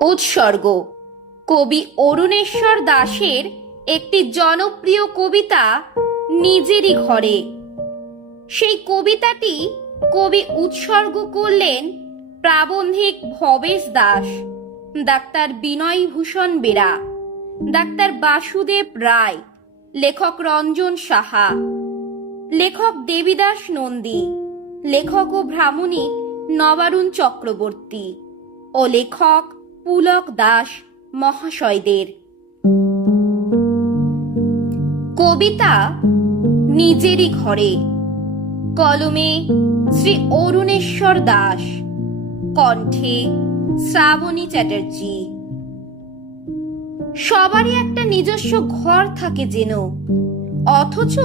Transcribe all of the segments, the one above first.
উৎসর্গ কবি অরুণেশ্বর দাশের একটি জনপ্রিয় কবিতা নিজেরই ঘরে। সেই কবিতাটি কবি উৎসর্গ করলেন প্রাবন্ধিক ভবেশ দাস, ডাক্তার বিনয় ভূষণ বেরা, ডাক্তার বাসুদেব রায়, লেখক রঞ্জন সাহা, লেখক দেবীদাস নন্দী, লেখক ও ভ্রামণিক নবারুণ চক্রবর্তী ও লেখক পুলক দাস মহাশয়দের। কবিতা নিজেরই ঘরে, কলমে শ্রী অরুণেশ্বর দাস, কণ্ঠে শ্রাবণী চ্যাটার্জি। সবারই একটা নিজস্ব ঘর থাকে যেন, অথচ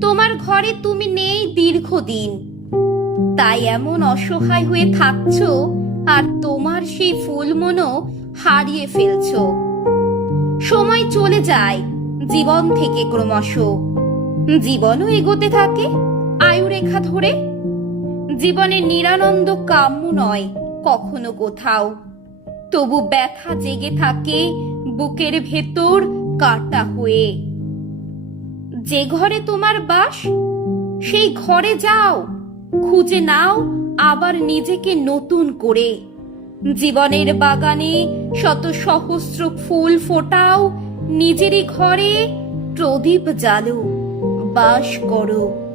তোমার ঘরে তুমি নেই দীর্ঘদিন। তাই এমন অসহায় হয়ে থাকছো, আর তোমার সেই ফুল মনও হারিয়ে ফেলছো। সময় চলে যায় জীবন থেকে ক্রমশ, জীবনও এগোতে থাকে আয়ুরেখা ধরে। জীবনের নিরানন্দ কাম্য নয় কখনো কোথাও, তবু ব্যথা জেগে থাকে বুকের ভেতর কাটা হয়ে। যে ঘরে তোমার বাস, সেই ঘরে যাও, খুঁজে নাও আবার নিজেকে নতুন করে। জীবনের বাগানে শত সহস্র ফুল ফোটাও, নিজেরই ঘরে প্রদীপ জ্বালো, বাস করো।